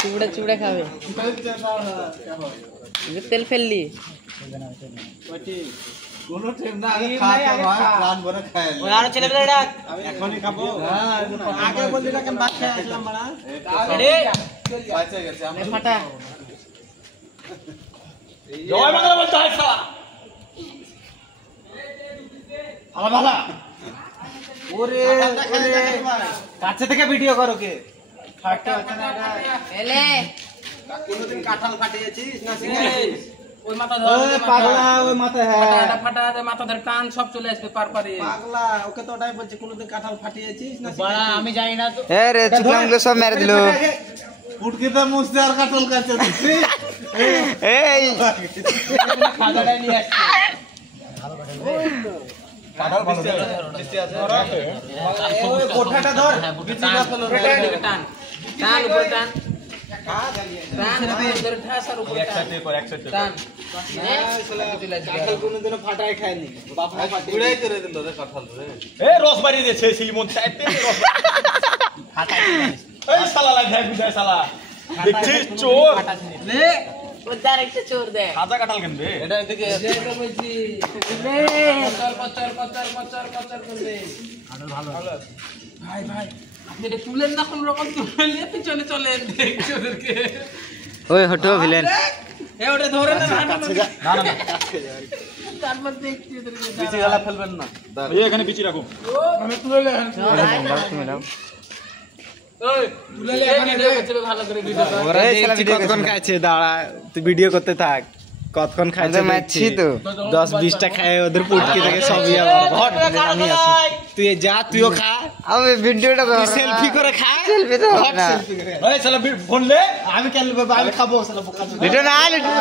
चूड़ा चूड़ा खावे तेल फेलली কোনো টাইম না আগে খাওয়া হয় প্রাণ ভরে খায় ওই আর ছেলে পেলে ডাক এখনই খাবো আগে বললি না কেন ভাত খেয়ে আসলাম বড়া বাঁচে গেছে আমরা ফাটা জয় বাংলা বলতে হয় শালা হালা বাবা ওরে ওরে কাছে থেকে ভিডিও করো কে ফাটা আছে না এলে কোনদিন কাঁঠাল ফাটিয়েছিস না শিখেছিস ওই মাথা ধরে পাগলা ওই মাথা হ্যাঁ ফাটা মাথা ধরে টান সব চলে আসবে পার পারে পাগলা ওকে তো ওটাই বলছে কোনদিন কাঁঠাল ফাটিয়েছিস না বড়া আমি জানি না তো এ রে চুকলামগুলো সব মেরে দিল ফুটকিতে মুছতে আর কাঁঠাল কাটছে এই খাদাটাই নিয়ে আসছে কাঁঠাল মিষ্টি আছে ওই কোঠাটা ধর বিচি না ফেলো টান টান উপরে টান টান ধরে ঠাসার উপরে টান কাঁঠাল কোনদিনও ফাটায় খায়নি বাপ মা ফাটিয়ে উড়াই করে দিল রে কাঁঠাল রে এ রস বাড়ি দিয়েছে সিলমন চাইতে রস ফাটাই এই শালা লাই ভাই বুঝাই শালা দেখছিস চোর লে ও ডাইরেক্ট চোর দে খাজা কাটাল কেন বে এটা এদিকে যে তো বলছি লে পচর করবে ভালো ভাই ভাই আপনি এটা তুলেন না কোন রকম তুলে পিছনে চলে দেখছি ওদেরকে ওই হটো ভিলেন এ ওটা ধরে না না না তারপর দেখছি ওদেরকে বিচি গালা ফেলবেন না এই এখানে বিচি রাখো আমি তুলে লে তুমি নাও ওই তুলে লে এখানে দেখতে ভালো করে ভিডিও ওরা দেখছি কতক্ষণ খাইছে দাঁড়া তুই ভিডিও করতে থাক কতক্ষণ খাইছে মারছি তো 10-20 টা খায় ওদের পুটকি থেকে সবই আবার হট আমি আছি তুই যা তুইও খা আমি ভিডিওটা সেলফি করে খা সেলফি তো না এই শালা ফোন লে আমি কেন আমি খাবো শালা বোকা লিটন না লিটন